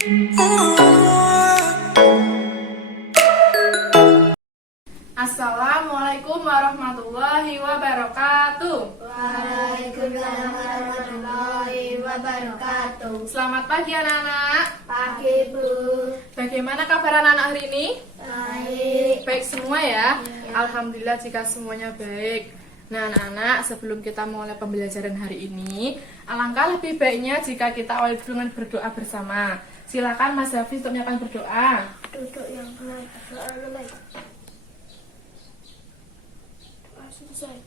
Assalamualaikum warahmatullahi wabarakatuh. Waalaikumsalam warahmatullahi wabarakatuh. Selamat pagi anak-anak. Pagi Bu. Bagaimana kabar anak-anak hari ini? Baik. Baik semua ya? Alhamdulillah jika semuanya baik. Nah anak-anak, sebelum kita mulai pembelajaran hari ini, alangkah lebih baiknya jika kita awali dengan berdoa bersama. Silakan Mas Hafiz untuk menyiapkan berdoa. Duduk yang benar. Selesai.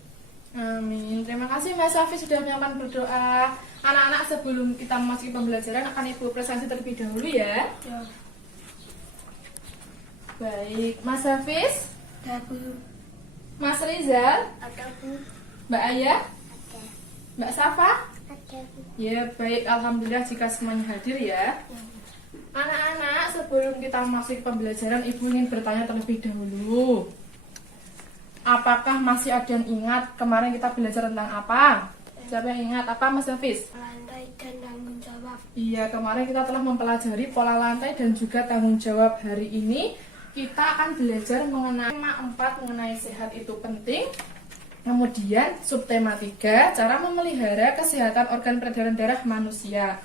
Amin. Terima kasih Mas Hafiz sudah menyiapkan berdoa. Anak-anak, sebelum kita memasuki pembelajaran akan Ibu presentasi terlebih dahulu ya. Ya. Baik, Mas Hafiz, Ada Bu. Mas Rizal, Ada Bu. Mbak Ayah, Ada. Mbak Safa. Ada Bu. Ya, baik. Alhamdulillah jika semuanya hadir ya. Anak-anak, sebelum kita memasuki pembelajaran, Ibu ingin bertanya terlebih dahulu. Apakah masih ada yang ingat kemarin kita belajar tentang apa? Siapa yang ingat apa Mas Hafiz? Lantai dan tanggung jawab. Iya, kemarin kita telah mempelajari pola lantai dan juga tanggung jawab. Hari ini kita akan belajar mengenai tema 4 mengenai sehat itu penting. Kemudian subtema 3, cara memelihara kesehatan organ peredaran darah manusia.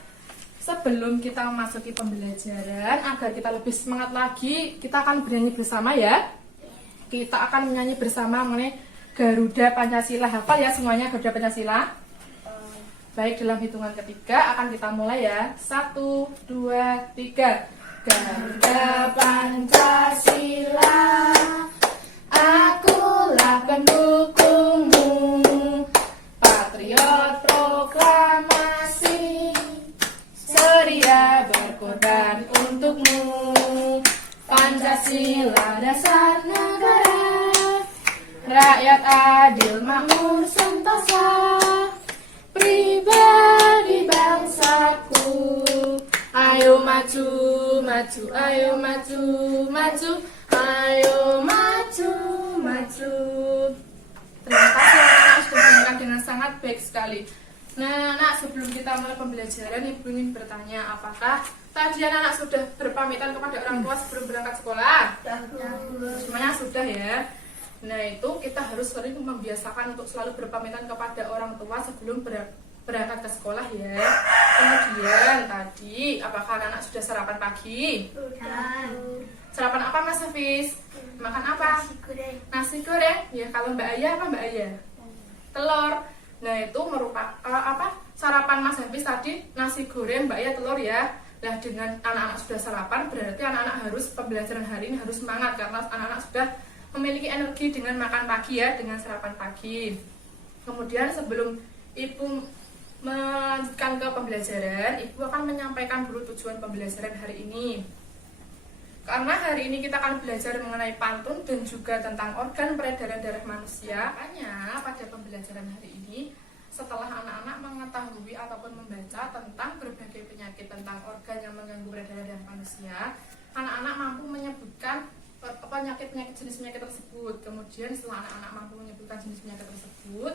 Sebelum kita memasuki pembelajaran, agar kita lebih semangat lagi, kita akan bernyanyi bersama ya. Kita akan menyanyi bersama mengenai Garuda Pancasila. Hafal ya semuanya Garuda Pancasila? Baik, dalam hitungan ketiga akan kita mulai ya. 1, 2, 3. Garuda Pancasila, akulah pendukungmu, patriot proklamasi, sedia berkorban untukmu. Pancasila dasar negara, rakyat adil makmur sentosa, pribadi bangsaku. Ayo maju, maju, ayo maju, maju, ayo maju, maju. Terima kasih anak-anak sudah mendengarkan dengan sangat baik sekali. Nah anak, sebelum kita mulai pembelajaran, Ibu ingin bertanya, apakah tadi anak-anak sudah berpamitan kepada orang tua sebelum berangkat sekolah? Semuanya sudah ya. Nah itu kita harus sering membiasakan untuk selalu berpamitan kepada orang tua sebelum berangkat ke sekolah ya. Kemudian tadi, apakah anak-anak sudah sarapan pagi? Sudah. Sarapan apa Mas Hafiz? Makan apa? Nasi goreng. Nasi goreng. Ya kalau Mbak Ayah apa Mbak Ayah? Telur. Nah itu merupakan sarapan Mas Hafiz tadi nasi goreng, Mbak Ayah telur ya. Nah dengan anak-anak sudah sarapan, berarti anak-anak harus pembelajaran hari ini harus semangat karena anak-anak sudah memiliki energi dengan makan pagi ya, dengan sarapan pagi. Kemudian sebelum Ibu melanjutkan ke pembelajaran, Ibu akan menyampaikan dulu tujuan pembelajaran hari ini. Karena hari ini kita akan belajar mengenai pantun dan juga tentang organ peredaran darah manusia. Makanya pada pembelajaran hari ini, setelah anak-anak mengetahui ataupun membaca tentang berbagai penyakit tentang organ yang mengganggu peredaran darah manusia, anak-anak mampu menyebutkan penyakit-penyakit jenis penyakit tersebut. Kemudian setelah anak-anak mampu menyebutkan jenis penyakit tersebut,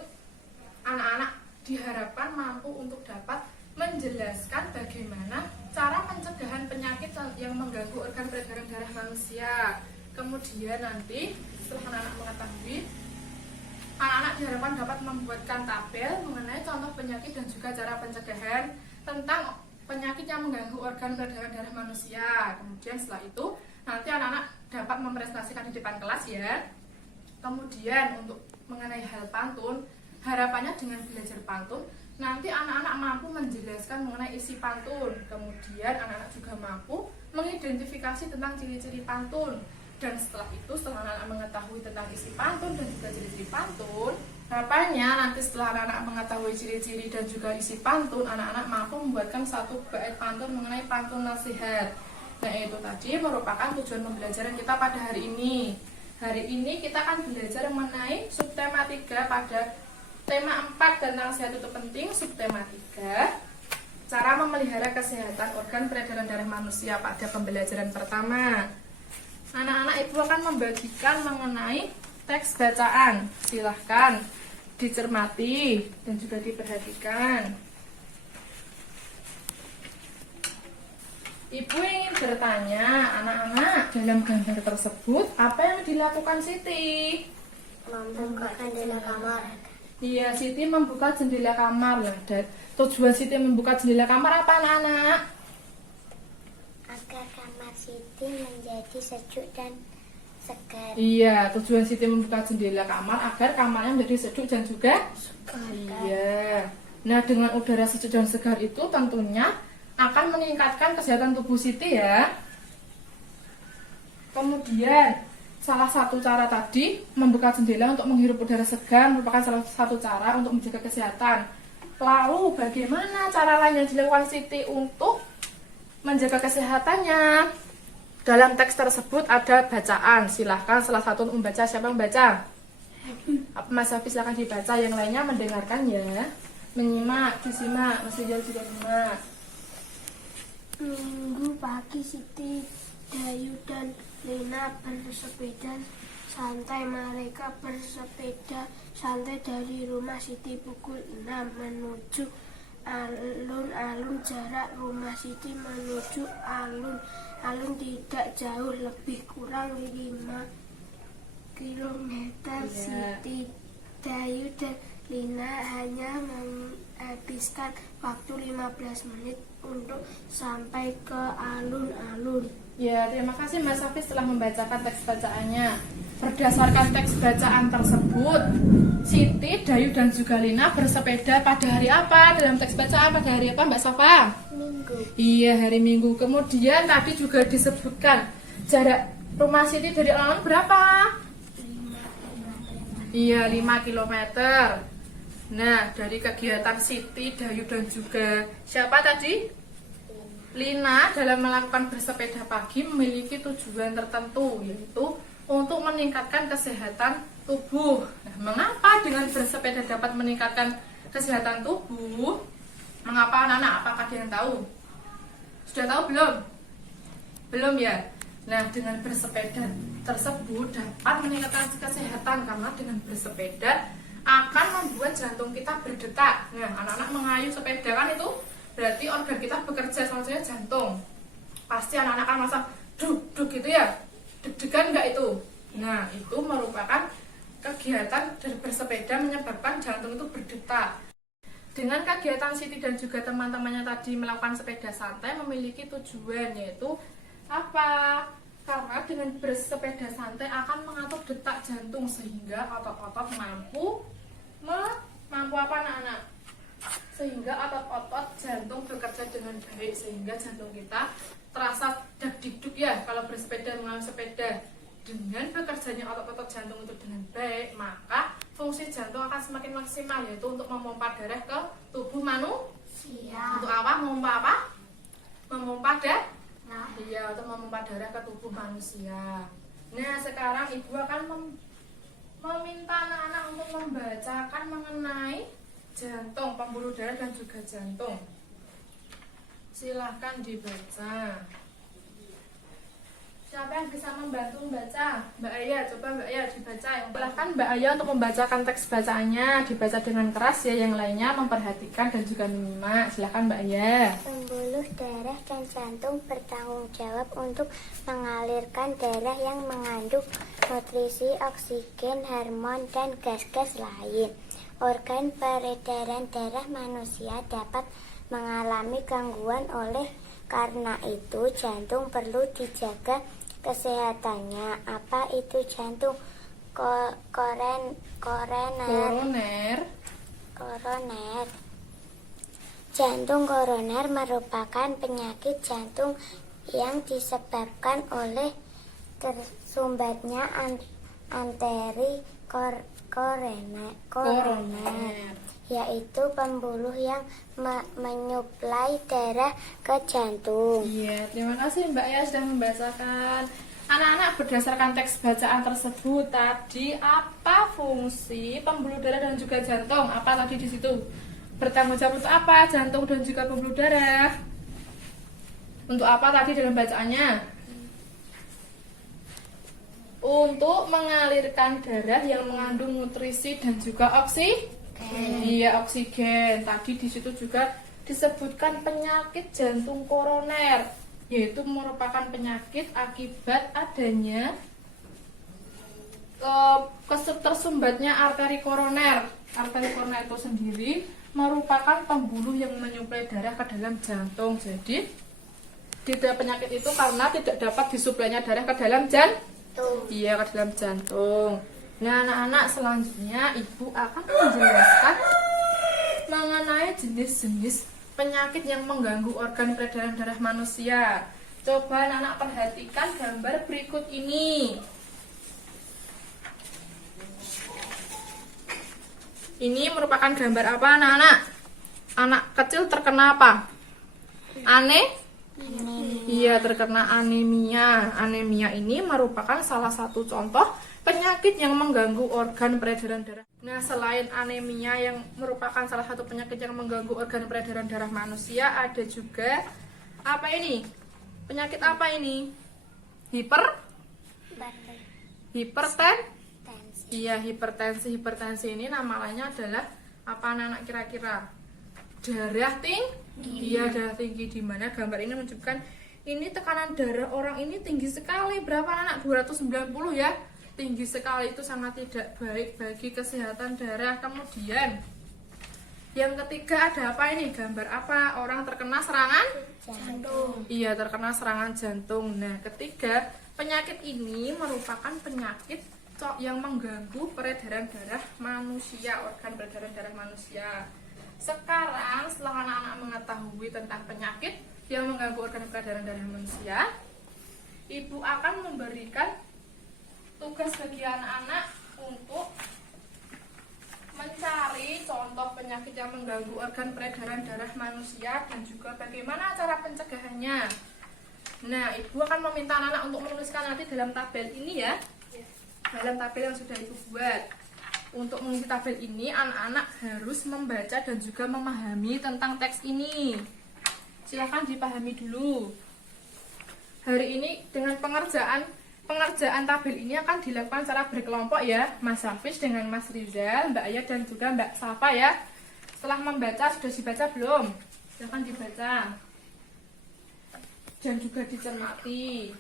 anak-anak diharapkan mampu untuk dapat menjelaskan bagaimana cara pencegahan penyakit yang mengganggu organ peredaran darah manusia. Kemudian nanti setelah anak-anak mengetahui, anak-anak diharapkan dapat membuatkan tabel mengenai contoh penyakit dan juga cara pencegahan tentang penyakit yang mengganggu organ peredaran darah manusia. Kemudian setelah itu nanti anak-anak dapat mempresentasikan di depan kelas ya. Kemudian untuk mengenai hal pantun, harapannya dengan belajar pantun nanti anak-anak mampu menjelaskan mengenai isi pantun. Kemudian anak-anak juga mampu mengidentifikasi tentang ciri-ciri pantun. Dan setelah itu, setelah anak-anak mengetahui tentang isi pantun dan juga ciri-ciri pantun, harapannya nanti setelah anak-anak mengetahui ciri-ciri dan juga isi pantun, anak-anak mampu membuatkan satu bait pantun mengenai pantun nasihat. Nah itu tadi merupakan tujuan pembelajaran kita pada hari ini. Hari ini kita akan belajar mengenai subtema 3 pada tema 4 tentang sehat itu penting. Subtema 3, cara memelihara kesehatan organ peredaran darah manusia pada pembelajaran pertama. Anak-anak, Ibu akan membagikan mengenai teks bacaan. Silahkan dicermati dan juga diperhatikan. Ibu ingin bertanya, anak-anak, dalam gambar tersebut apa yang dilakukan Siti? Membuka jendela kamar. Iya, Siti membuka jendela kamar. Nah, tujuan Siti membuka jendela kamar apa, anak-anak? Agar kamar Siti menjadi sejuk dan segar. Iya, tujuan Siti membuka jendela kamar agar kamarnya menjadi sejuk dan juga Segar. iya. Nah, dengan udara sejuk dan segar itu tentunya akan meningkatkan kesehatan tubuh Siti ya. Kemudian, salah satu cara tadi membuka jendela untuk menghirup udara segar merupakan salah satu cara untuk menjaga kesehatan. Lalu, bagaimana cara lain yang dilakukan Siti untuk menjaga kesehatannya? Dalam teks tersebut ada bacaan. Silahkan salah satu membaca. Siapa yang membaca? Mas Hafiz, silahkan dibaca. Yang lainnya mendengarkan ya. Menyimak, disimak. Mas Rijal juga simak. Minggu pagi Siti, Dayu dan Lina bersepeda santai. Mereka bersepeda santai dari rumah Siti pukul 6 menuju alun-alun. Jarak rumah Siti menuju alun-alun tidak jauh, lebih kurang 5 kilometer. Iya. Siti, Dayu dan Lina hanya menghabiskan waktu 15 menit untuk sampai ke alun-alun. Ya, terima kasih Mas Hafiz telah membacakan teks bacaannya. Berdasarkan teks bacaan tersebut, Siti, Dayu, dan juga Lina bersepeda pada hari apa? Dalam teks bacaan pada hari apa, Mbak Safa? Minggu. Iya, hari Minggu. Kemudian tadi juga disebutkan jarak rumah Siti dari alun-alun berapa? 5 kilometer. Iya, 5 km. Nah, dari kegiatan Siti, Dayu, dan juga siapa tadi? Lina dalam melakukan bersepeda pagi memiliki tujuan tertentu, yaitu untuk meningkatkan kesehatan tubuh. Nah, mengapa dengan bersepeda dapat meningkatkan kesehatan tubuh? Mengapa, anak-anak? Apakah ada yang tahu? Sudah tahu belum? Belum ya? Nah, dengan bersepeda tersebut dapat meningkatkan kesehatan karena dengan bersepeda akan membuat jantung kita berdetak. Nah, anak-anak mengayuh sepeda kan itu berarti organ kita bekerja, salah satunya jantung. Pasti anak-anak kan masa duk gitu ya, deg-degan nggak itu? Nah, itu merupakan kegiatan dari bersepeda menyebabkan jantung itu berdetak. Dengan kegiatan Siti dan juga teman-temannya tadi melakukan sepeda santai memiliki tujuan, yaitu apa? Karena dengan bersepeda santai akan mengatur detak jantung sehingga otot-otot mampu apa, anak-anak? Sehingga otot-otot jantung bekerja dengan baik, sehingga jantung kita terasa deg-dug ya kalau bersepeda, mengalami sepeda. Dengan bekerjanya otot-otot jantung itu dengan baik, maka fungsi jantung akan semakin maksimal, yaitu untuk memompa darah ke tubuh manusia. Untuk apa? Memompa apa? Memompa darah. Iya, untuk memompa darah ke tubuh manusia. Nah, sekarang ibu akan meminta anak-anak untuk membacakan mengenai jantung, pembuluh darah dan juga jantung. Silahkan dibaca. Siapa yang bisa membantu membaca? Mbak Aya, coba Mbak Aya dibaca. Silahkan Mbak Aya untuk membacakan teks bacaannya, dibaca dengan keras ya, yang lainnya memperhatikan dan juga menyimak. Silahkan Mbak Aya. Pembuluh darah dan jantung bertanggung jawab untuk mengalirkan darah yang mengandung nutrisi, oksigen, hormon, dan gas-gas lain. Organ peredaran darah manusia dapat mengalami gangguan, oleh karena itu jantung perlu dijaga kesehatannya. Apa itu jantung? Koroner. Jantung koroner merupakan penyakit jantung yang disebabkan oleh tersumbatnya arteri koroner, yaitu pembuluh yang menyuplai darah ke jantung. Iya, terima kasih Mbak Aya sudah membacakan. Anak-anak, berdasarkan teks bacaan tersebut tadi, apa fungsi pembuluh darah dan juga jantung? Apa tadi di situ? Bertanggung jawab untuk apa? Jantung dan juga pembuluh darah. Untuk apa tadi dalam bacaannya? Untuk mengalirkan darah yang mengandung nutrisi dan juga oksigen. Iya, oksigen. Tadi di situ juga disebutkan penyakit jantung koroner, yaitu merupakan penyakit akibat adanya tersumbatnya arteri koroner. Arteri koroner itu sendiri merupakan pembuluh yang menyuplai darah ke dalam jantung. Jadi tidak penyakit itu karena tidak dapat disuplainya darah ke dalam jantung. Iya, ke dalam jantung. Nah, anak-anak, selanjutnya Ibu akan menjelaskan mengenai jenis-jenis penyakit yang mengganggu organ peredaran darah manusia. Coba anak-anak perhatikan gambar berikut ini. Ini merupakan gambar apa, anak-anak? Anak kecil terkena apa? Iya, terkena anemia. Anemia ini merupakan salah satu contoh penyakit yang mengganggu organ peredaran darah. Nah, selain anemia yang merupakan salah satu penyakit yang mengganggu organ peredaran darah manusia, ada juga apa ini? Penyakit apa ini? Hipertensi. Iya, hipertensi. Hipertensi ini nama lainnya adalah apa, anak-anak kira-kira? Darah tinggi. Iya, darah tinggi, di mana gambar ini menunjukkan ini tekanan darah orang ini tinggi sekali. Berapa, anak? 290 ya. Tinggi sekali, itu sangat tidak baik bagi kesehatan darah. Kemudian yang ketiga ada apa ini? Gambar apa? Orang terkena serangan jantung. Iya, terkena serangan jantung. Nah, ketiga, penyakit ini merupakan penyakit yang mengganggu peredaran darah manusia, organ peredaran darah manusia. Sekarang setelah anak-anak mengetahui tentang penyakit yang mengganggu organ peredaran darah manusia, Ibu akan memberikan tugas bagi anak-anak untuk mencari contoh penyakit yang mengganggu organ peredaran darah manusia dan juga bagaimana cara pencegahannya. Nah, Ibu akan meminta anak-anak untuk menuliskan nanti dalam tabel ini ya. Dalam tabel yang sudah Ibu buat. Untuk mengisi tabel ini, anak-anak harus membaca dan juga memahami tentang teks ini. Silahkan dipahami dulu. Hari ini dengan pengerjaan tabel ini akan dilakukan secara berkelompok ya, Mas Hafiz dengan Mas Rizal, Mbak Aya dan juga Mbak Safa ya. Setelah membaca, sudah dibaca belum? Silahkan dibaca dan juga dicermati.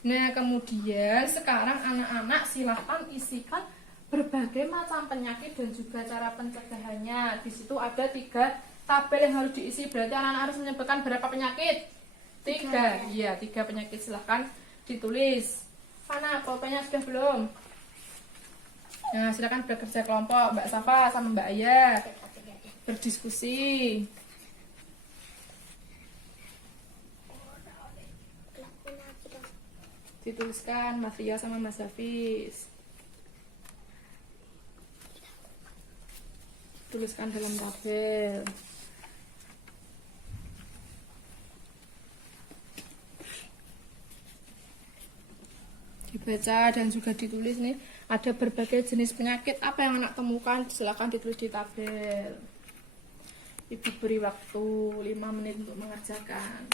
Nah, kemudian sekarang anak-anak silahkan isikan berbagai macam penyakit dan juga cara pencegahannya. Di situ ada 3 tabel yang harus diisi. Berarti anak-anak harus menyebutkan berapa penyakit? 3. Iya, 3 penyakit. Silahkan ditulis. Mana pulpennya sudah belum? Nah, silahkan bekerja kelompok. Mbak Safa sama Mbak Aya berdiskusi. Dituliskan Mas Ria sama Mas Hafiz. Tuliskan dalam tabel. Dibaca dan juga ditulis nih. Ada berbagai jenis penyakit apa yang anak temukan. Silakan ditulis di tabel. Ibu beri waktu 5 menit untuk mengerjakan.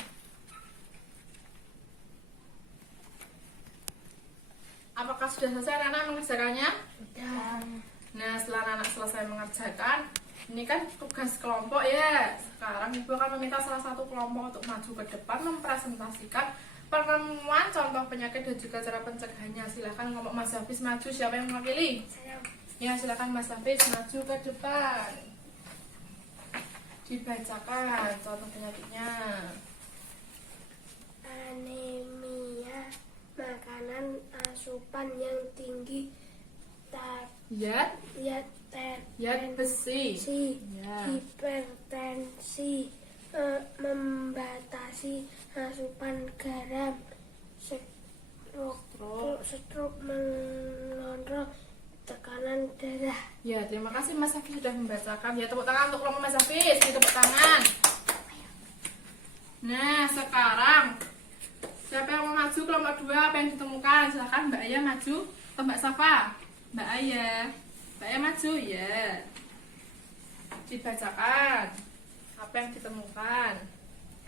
Apakah sudah selesai anak-anak mengerjakannya? Sudah. Nah, setelah anak-anak selesai mengerjakan, ini kan tugas kelompok ya. Sekarang Ibu akan meminta salah satu kelompok untuk maju ke depan mempresentasikan penemuan contoh penyakit dan juga cara pencegahannya. Silakan kelompok Mas Hafiz maju. Siapa yang mewakili? Ya, silakan Mas Hafiz maju ke depan. Dibacakan contoh penyakitnya. Anemia, makanan asupan yang tinggi, Yat besi. Ya. Hipertensi, membatasi asupan garam, stroke, mengontrol tekanan darah. Ya, terima kasih Mas Hafiz sudah membacakan. Ya, tepuk tangan untuk kelompok Mas Hafiz. Tepuk tangan. Nah, sekarang siapa yang mau maju kelompok 2? Apa yang ditemukan? Silahkan Mbak Aya maju atau Mbak Safa? Mbak Aya maju ya. Dibacakan apa yang ditemukan.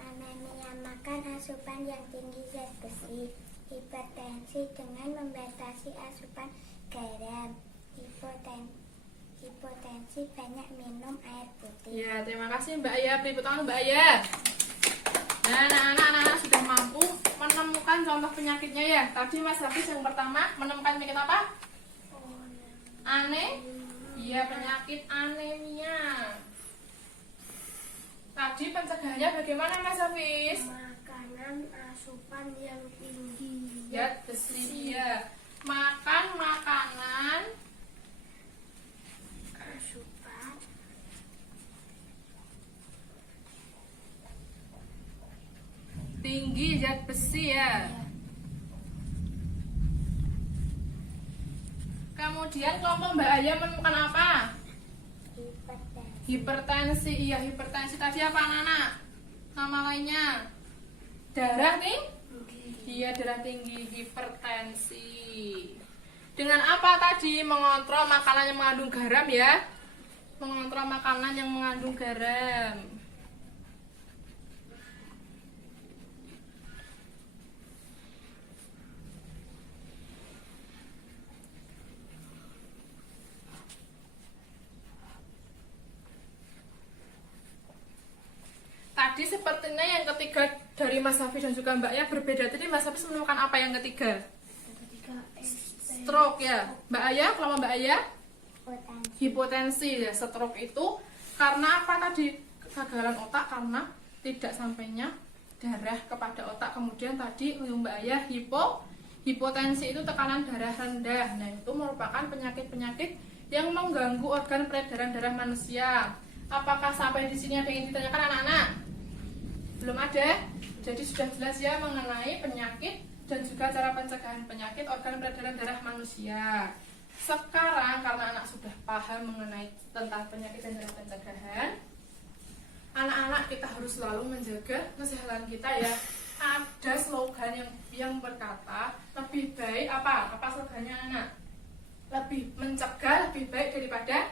Anemia, makan asupan yang tinggi zat besi. Hipertensi dengan membatasi asupan garam. Hipotensi, hipertensi, banyak minum air putih. Ya, terima kasih Mbak Aya. Beri tepuk tangan Mbak Aya. Nah, anak-anak sudah mampu menemukan contoh penyakitnya ya. Tadi Mas Hafiz yang pertama menemukan penyakit apa? Iya, penyakit anemia. Tadi pencegahannya bagaimana Mas Hafiz? Makanan asupan yang tinggi. Ya, besi ya. Makan makanan Asupan tinggi zat besi ya. Kemudian kelompok Mbak Aya menemukan apa? hipertensi. Hipertensi. Iya, hipertensi tadi apa anak-anak? Nama lainnya? Darah tinggi? Iya, darah tinggi, hipertensi. Dengan apa tadi? Mengontrol makanan yang mengandung garam ya. Mengontrol makanan yang mengandung garam. Tadi sepertinya yang ketiga dari Mas Hafiz dan juga Mbak Ya berbeda. Tadi Mas Hafiz menemukan apa yang ketiga? Stroke ya. Mbak Aya, kalau Mbak Aya? Hipotensi ya. Stroke itu karena apa tadi? Kegagalan otak karena tidak sampainya darah kepada otak. Kemudian tadi Mbak Aya hipotensi itu tekanan darah rendah. Nah, itu merupakan penyakit-penyakit yang mengganggu organ peredaran darah manusia. Apakah sampai di sini ada yang ditanyakan anak-anak? Belum ada? Jadi sudah jelas ya mengenai penyakit dan juga cara pencegahan penyakit organ peredaran darah manusia. Sekarang karena anak sudah paham mengenai tentang penyakit dan cara pencegahan, anak-anak kita harus selalu menjaga kesehatan kita ya. Ada slogan yang berkata lebih baik apa? Apa slogannya anak? Lebih mencegah lebih baik daripada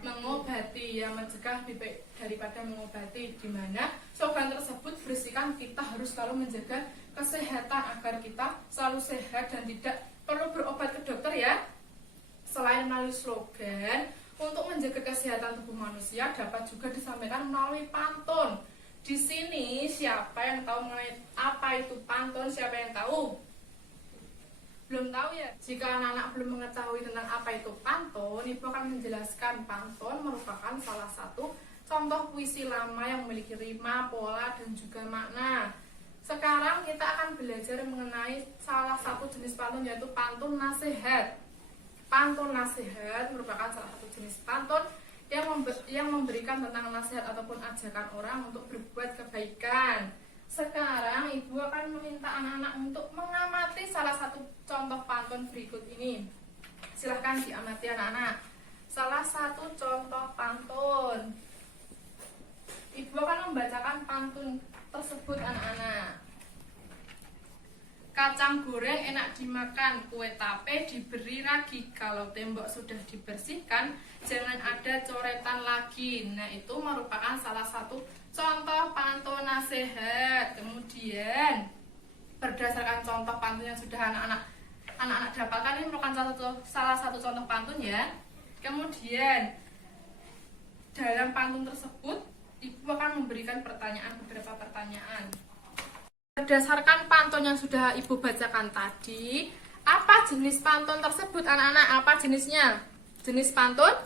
mengobati ya, mencegah lebih baik daripada mengobati, di mana slogan tersebut berisikan kita harus selalu menjaga kesehatan agar kita selalu sehat dan tidak perlu berobat ke dokter ya. Selain melalui slogan, untuk menjaga kesehatan tubuh manusia dapat juga disampaikan melalui pantun. Di sini siapa yang tahu mengenai apa itu pantun? Siapa yang tahu? Belum tahu ya? Jika anak-anak belum mengetahui tentang apa itu pantun, Ibu akan menjelaskan. Pantun merupakan salah satu contoh puisi lama yang memiliki rima, pola, dan juga makna. Sekarang kita akan belajar mengenai salah satu jenis pantun, yaitu pantun nasihat. Pantun nasihat merupakan salah satu jenis pantun yang memberikan tentang nasihat ataupun ajakan orang untuk berbuat kebaikan. Sekarang Ibu akan meminta anak-anak untuk mengamati salah satu contoh pantun berikut ini. Silahkan diamati anak-anak. Salah satu contoh pantun. Ibu akan membacakan pantun tersebut anak-anak. Kacang goreng enak dimakan, kue tape diberi ragi. Kalau tembok sudah dibersihkan, jangan ada coretan lagi. Nah, itu merupakan salah satu contoh pantun nasihat. Kemudian berdasarkan contoh pantun yang sudah anak-anak dapatkan, ini merupakan salah satu contoh pantun ya. Kemudian dalam pantun tersebut Ibu akan memberikan beberapa pertanyaan. Berdasarkan pantun yang sudah Ibu bacakan tadi, apa jenis pantun tersebut anak-anak? Apa jenisnya? Jenis pantun?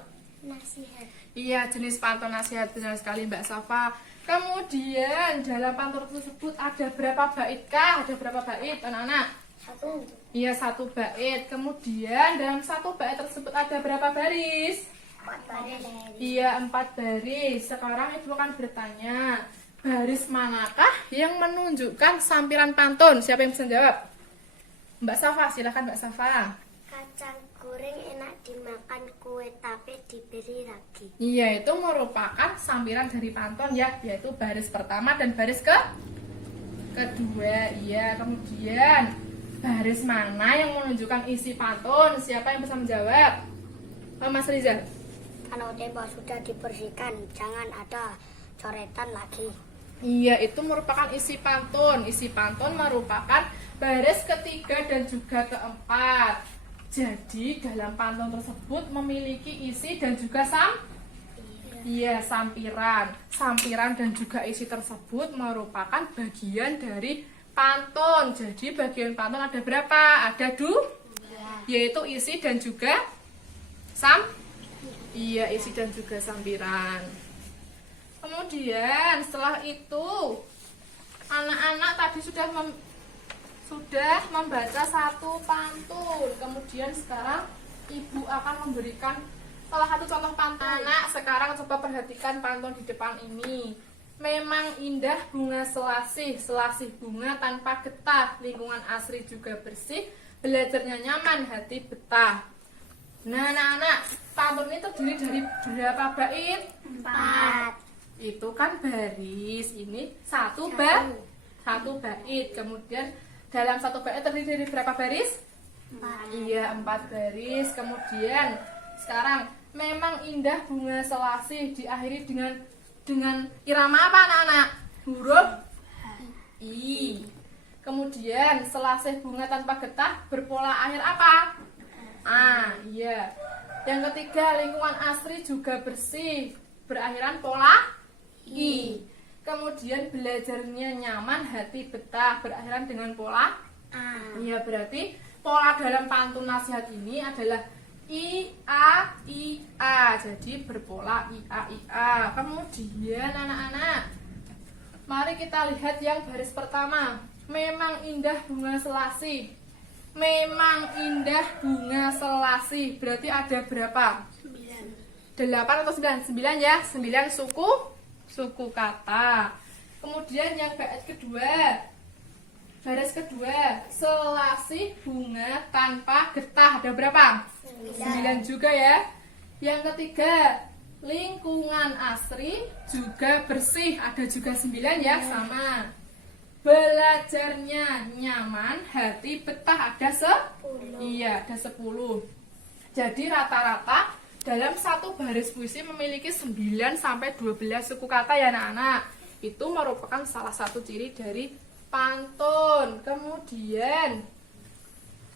Nasihat. Iya, jenis pantun nasihat, benar sekali Mbak Safa. Kemudian dalam pantun tersebut ada berapa bait kah? Ada berapa bait anak-anak? Satu. Iya, 1 bait. Kemudian dalam 1 bait tersebut ada berapa baris? 4 baris. Iya, 4 baris. Sekarang Ibu akan bertanya, baris manakah yang menunjukkan sampiran pantun? Siapa yang bisa jawab? Mbak Safa, silakan Mbak Safa. Kacang goreng enak dimakan, kue tape diberi ragi. Iya, itu merupakan sampiran dari pantun ya, yaitu baris pertama dan baris kedua. Iya, kemudian baris mana yang menunjukkan isi pantun? Siapa yang bisa menjawab? Mas Rizal. Kalau tembok sudah dibersihkan, jangan ada coretan lagi. Iya, itu merupakan isi pantun. Isi pantun merupakan baris ketiga dan juga keempat. Jadi dalam pantun tersebut memiliki isi dan juga sampiran. Sampiran dan juga isi tersebut merupakan bagian dari pantun. Jadi bagian pantun ada berapa? Ada yaitu isi dan juga isi dan juga sampiran. Kemudian setelah itu anak-anak tadi sudah membaca satu pantun. Kemudian sekarang ibu akan memberikan salah satu contoh pantun. Anak sekarang coba perhatikan pantun di depan ini. Memang indah bunga selasih, selasih bunga tanpa getah, lingkungan asri juga bersih, belajarnya nyaman, hati betah. Nah anak-anak, pantun ini terdiri dari berapa bait? 4. Itu kan baris, ini satu bait. Kemudian dalam satu bait terdiri dari berapa baris? 4. Iya, 4 baris. Kemudian sekarang memang indah bunga selasih diakhiri dengan irama apa anak-anak? Huruf I. Kemudian selasih bunga tanpa getah berpola akhir apa? A. Iya. Yang ketiga, lingkungan asri juga bersih berakhiran pola I. Kemudian belajarnya nyaman, hati betah berakhiran dengan pola A. Iya, berarti pola dalam pantun nasihat ini adalah I A. Jadi berpola I A. Kemudian anak-anak, mari kita lihat yang baris pertama. Memang indah bunga selasih. Memang indah bunga selasih. Berarti ada berapa? 8 atau 9? 9 ya. 9 suku kata. Kemudian yang bait kedua. Baris kedua, selasih bunga tanpa getah. Ada berapa? 9 juga ya. Yang ketiga, lingkungan asri juga bersih. Ada juga 9 ya, sama. Belajarnya nyaman, hati betah. Ada 10. Iya, ada 10. Jadi rata-rata dalam satu baris puisi memiliki 9 sampai 12 suku kata ya anak-anak. Itu merupakan salah satu ciri dari pantun. Kemudian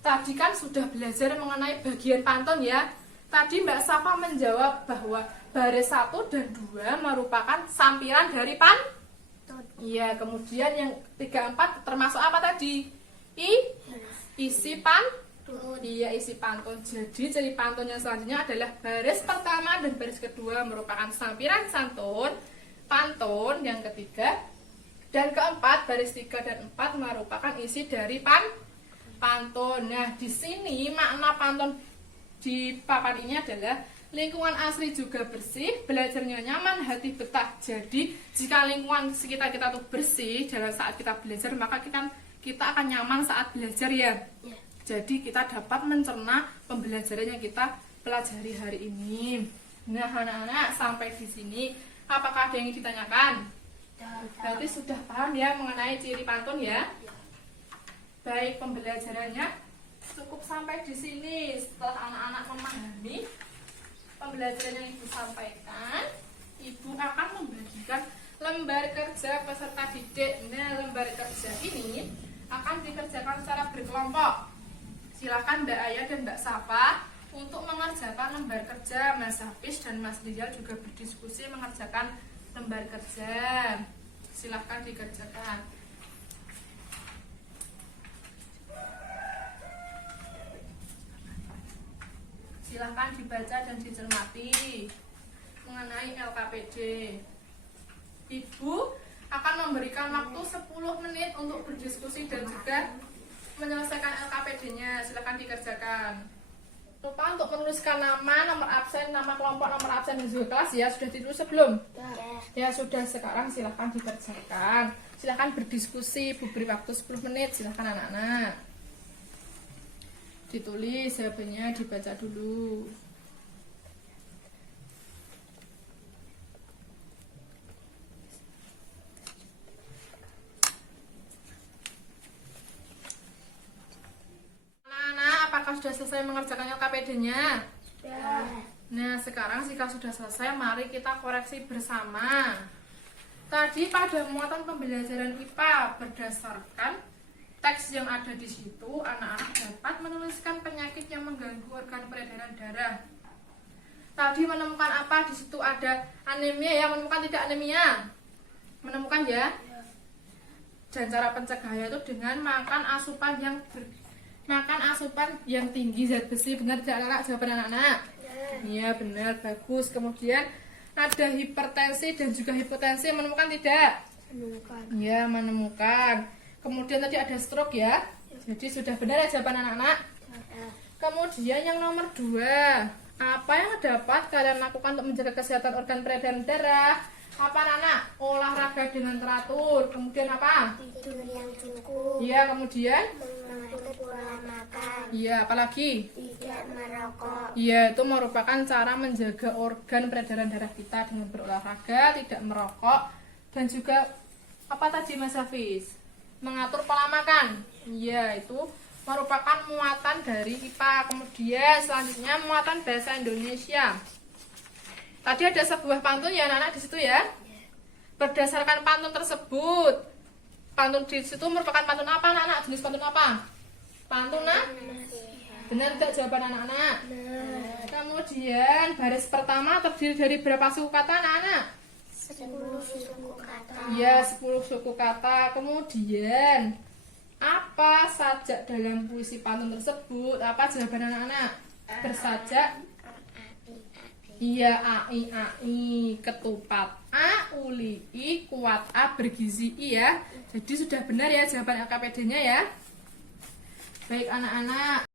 tadi kan sudah belajar mengenai bagian pantun ya. Tadi Mbak Safa menjawab bahwa baris 1 dan 2 merupakan sampiran dari pantun. Iya, kemudian yang 3, 4 termasuk apa tadi? Isi pantun. Iya, isi pantun. Jadi ciri pantun yang selanjutnya adalah baris pertama dan baris kedua merupakan sampiran pantun. Yang ketiga dan keempat, baris 3 dan 4 merupakan isi dari pantun. Nah, di sini makna pantun di papan ini adalah lingkungan asri juga bersih, belajarnya nyaman, hati betah. Jadi, jika lingkungan sekitar kita tuh bersih dalam saat kita belajar, maka kita akan nyaman saat belajar ya. Jadi, kita dapat mencerna pembelajaran yang kita pelajari hari ini. Nah, anak-anak, sampai di sini apakah ada yang ditanyakan? Berarti sudah paham ya mengenai ciri pantun ya? Baik, pembelajarannya cukup sampai di sini. Setelah anak-anak memahami pembelajaran yang Ibu sampaikan, Ibu akan membagikan lembar kerja peserta didik. Nah, lembar kerja ini akan dikerjakan secara berkelompok. Silakan Mbak Aya dan Mbak Safa untuk mengerjakan lembar kerja. Mas Hafiz dan Mas Rizal juga berdiskusi mengerjakan lembar kerja. Silahkan dikerjakan. Silahkan dibaca dan dicermati mengenai LKPD. Ibu akan memberikan waktu 10 menit untuk berdiskusi dan juga menyelesaikan LKPD-nya. Silahkan dikerjakan. Lupa untuk menuliskan nama, nomor absen, nama kelompok, nomor absen dan juga kelas ya. Sudah ditulis sebelum? Ya sudah, sekarang silahkan dikerjakan. Silahkan berdiskusi, Ibu beri waktu 10 menit. Silahkan anak-anak. Ditulis jawabannya, dibaca dulu. Apakah sudah selesai mengerjakan LKPD-nya? Ya. Nah, sekarang jika sudah selesai, mari kita koreksi bersama. Tadi pada muatan pembelajaran IPA berdasarkan teks yang ada di situ, anak-anak dapat menuliskan penyakit yang mengganggu organ peredaran darah. Tadi menemukan apa? Di situ ada anemia ya, menemukan tidak anemia? Menemukan ya? Dan cara pencegahannya itu dengan makan asupan yang tinggi zat besi. Benar tidak anak-anak? Jawaban anak-anak? Iya benar, bagus. Kemudian ada hipertensi dan juga hipotensi, menemukan tidak? Menemukan. Iya menemukan. Kemudian tadi ada stroke ya. Jadi sudah benar ya jawaban anak-anak? Kemudian yang nomor 2, apa yang dapat kalian lakukan untuk menjaga kesehatan organ peredaran darah? Apa anak? Olahraga dengan teratur. Kemudian apa? Tidur yang cukup. Iya, kemudian? Mengatur pola makan. Iya, apalagi? Tidak merokok. Iya, itu merupakan cara menjaga organ peredaran darah kita dengan berolahraga, tidak merokok, dan juga apa tadi Mas Hafiz? Mengatur pola makan. Iya, itu merupakan muatan dari IPA. Kemudian selanjutnya muatan bahasa Indonesia. Tadi ada sebuah pantun ya anak-anak di situ ya. Berdasarkan pantun tersebut, pantun di situ merupakan pantun apa anak-anak? Jenis pantun apa? Pantun benar tidak jawaban anak-anak? Kemudian baris pertama terdiri dari berapa suku kata anak-anak? 10 suku kata. Ya 10 suku kata. Kemudian apa sajak dalam puisi pantun tersebut? Apa jawaban anak-anak? Bersajak. Iya, ai ai, ketupat a, uli i, kuat a, bergizi i ya. Jadi sudah benar ya jawaban LKPD-nya ya. Baik anak-anak.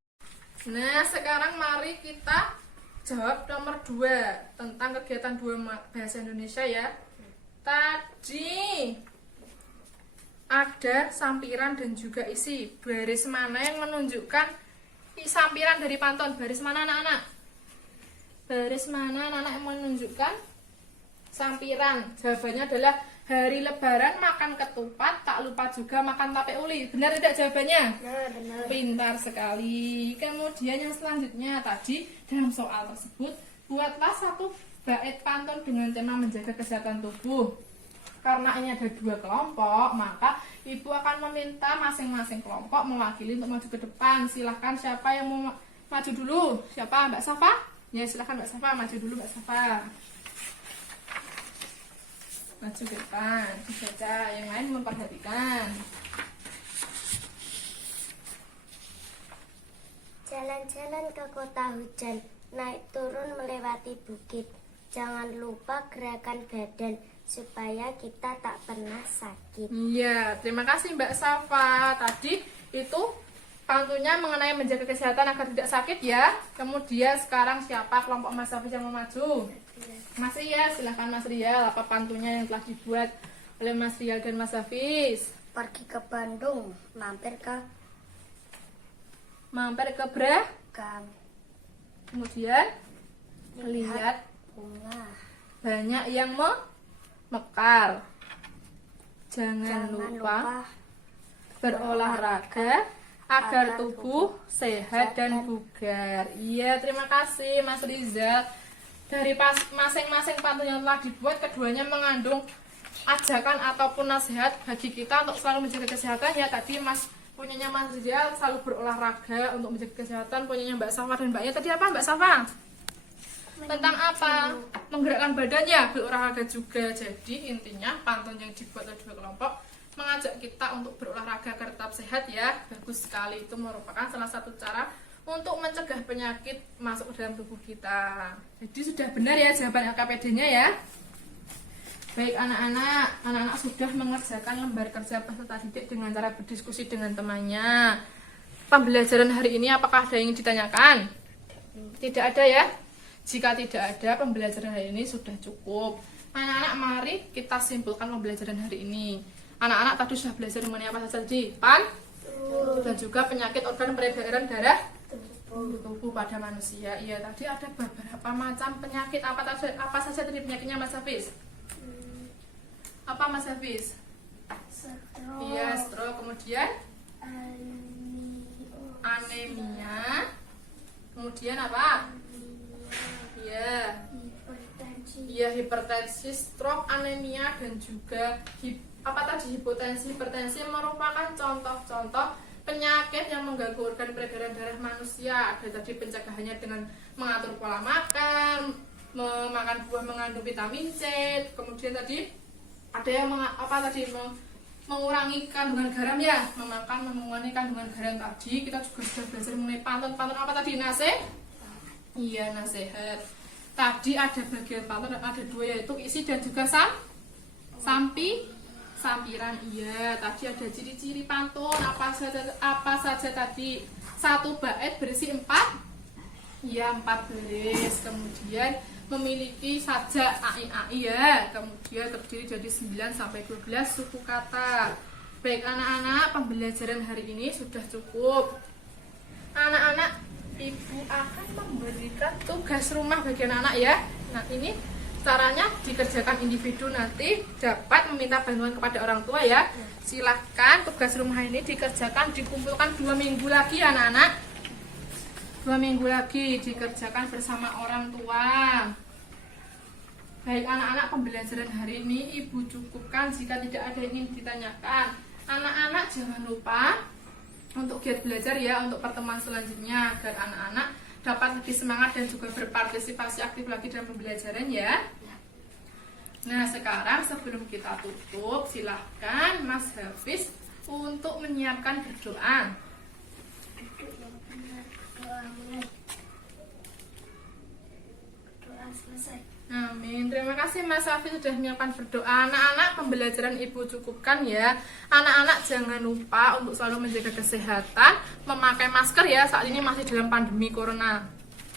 Nah, sekarang mari kita jawab nomor 2 tentang kegiatan 2 bahasa Indonesia ya. Tadi ada sampiran dan juga isi. Baris mana yang menunjukkan sampiran dari pantun? Baris mana anak-anak? Baris mana anak-anak yang menunjukkan sampiran? Jawabannya adalah hari lebaran makan ketupat, tak lupa juga makan tape uli. Benar tidak jawabannya? Benar. Pintar sekali. Kemudian yang selanjutnya tadi dalam soal tersebut buatlah satu bait pantun dengan tema menjaga kesehatan tubuh. Karena ini ada 2 kelompok, maka ibu akan meminta masing-masing kelompok mewakili untuk maju ke depan. Silahkan siapa yang mau maju dulu? Siapa? Mbak Safa? Ya silahkan Mbak Safa, maju dulu Mbak Safa. Maju ke depan, dibaca, yang lain memperhatikan. Jalan-jalan ke kota hujan, naik turun melewati bukit. Jangan lupa gerakan badan supaya kita tak pernah sakit. Iya, terima kasih Mbak Safa. Tadi itu pantunnya mengenai menjaga kesehatan agar tidak sakit ya. Kemudian sekarang siapa kelompok Mas Hafiz yang mau maju? Mas Rial, silahkan Mas Rial. Apa pantunnya yang telah dibuat oleh Mas Rial dan Mas Hafiz? Pergi ke Bandung, mampir ke Beragam. Kemudian melihat bunga. banyak yang mekar. Jangan lupa berolahraga agar tubuh sehat dan bugar. Iya, terima kasih Mas Rizal. Dari masing-masing pantun yang telah dibuat, keduanya mengandung ajakan ataupun nasihat bagi kita untuk selalu menjaga kesehatan ya. Tadi punyanya Mas Rizal selalu berolahraga untuk menjaga kesehatan. Punyanya Mbak Safa dan Mbaknya tadi apa Mbak Safa? Tentang apa? Menggerakkan badannya, berolahraga juga. Jadi intinya pantun yang dibuat oleh 2 kelompok mengajak kita untuk berolahraga agar tetap sehat ya. Bagus sekali, itu merupakan salah satu cara untuk mencegah penyakit masuk ke dalam tubuh kita. Jadi sudah benar ya jawaban LKPD-nya ya. Baik anak-anak sudah mengerjakan lembar kerja peserta didik dengan cara berdiskusi dengan temannya. Pembelajaran hari ini apakah ada yang ditanyakan? Tidak ada ya? Jika tidak ada, pembelajaran hari ini sudah cukup. Anak-anak mari kita simpulkan pembelajaran hari ini. Anak-anak tadi sudah belajar mengenai apa saja tadi? Dan juga penyakit organ peredaran darah tubuh pada manusia. Iya, tadi ada beberapa macam penyakit. Apa saja tadi penyakitnya Mas Hafiz? Apa Mas Hafiz? Stroke. Iya, stroke. Kemudian anemia. Kemudian apa? Iya. Iya, hipertensi, stroke, anemia, dan juga apa tadi hipotensi, hipertensi merupakan contoh-contoh penyakit yang mengganggu organ peredaran darah manusia. Ada tadi pencegahannya dengan mengatur pola makan, memakan buah mengandung vitamin C, kemudian tadi ada yang mengurangi kandungan garam ya, mengurangi kandungan garam tadi. Kita juga sudah belajar mengenai pantun apa tadi, iya, nasihat. Tadi ada bagian pantun, ada dua, yaitu isi dan juga sampiran. Iya, tadi ada ciri-ciri pantun apa saja tadi. Satu bait berisi 4 baris. Kemudian memiliki sajak ai ya. Kemudian terdiri dari 9 sampai 12 suku kata. Baik anak-anak, pembelajaran hari ini sudah cukup. Anak-anak, ibu akan memberikan tugas rumah bagi anak-anak ya. Nah, ini caranya dikerjakan individu, nanti dapat meminta bantuan kepada orang tua ya. Silahkan tugas rumah ini dikerjakan, dikumpulkan 2 minggu lagi anak-anak. 2 minggu lagi dikerjakan bersama orang tua. Baik anak-anak, pembelajaran hari ini ibu cukupkan. Jika tidak ada yang ingin ditanyakan, anak-anak jangan lupa untuk giat belajar ya untuk pertemuan selanjutnya, agar anak-anak dapat lebih semangat dan juga berpartisipasi aktif lagi dalam pembelajaran ya. Nah, sekarang sebelum kita tutup, silahkan Mas Hafiz untuk menyiapkan berdoa. Doa selesai. Amin. Terima kasih Mas Hafiz sudah menyiapkan berdoa. Anak-anak, pembelajaran ibu cukupkan ya. Anak-anak jangan lupa untuk selalu menjaga kesehatan, memakai masker ya, saat ini masih dalam pandemi corona.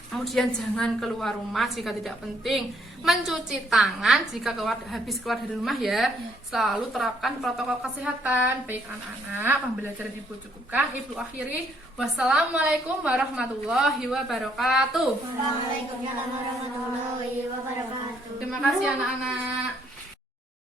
Kemudian jangan keluar rumah jika tidak penting. Mencuci tangan jika habis keluar dari rumah ya. Selalu terapkan protokol kesehatan. Baik anak-anak, pembelajaran ibu cukupkan. Ibu akhiri. Wassalamualaikum warahmatullahi wabarakatuh. Waalaikumsalam warahmatullahi wabarakatuh. Terima kasih anak-anak.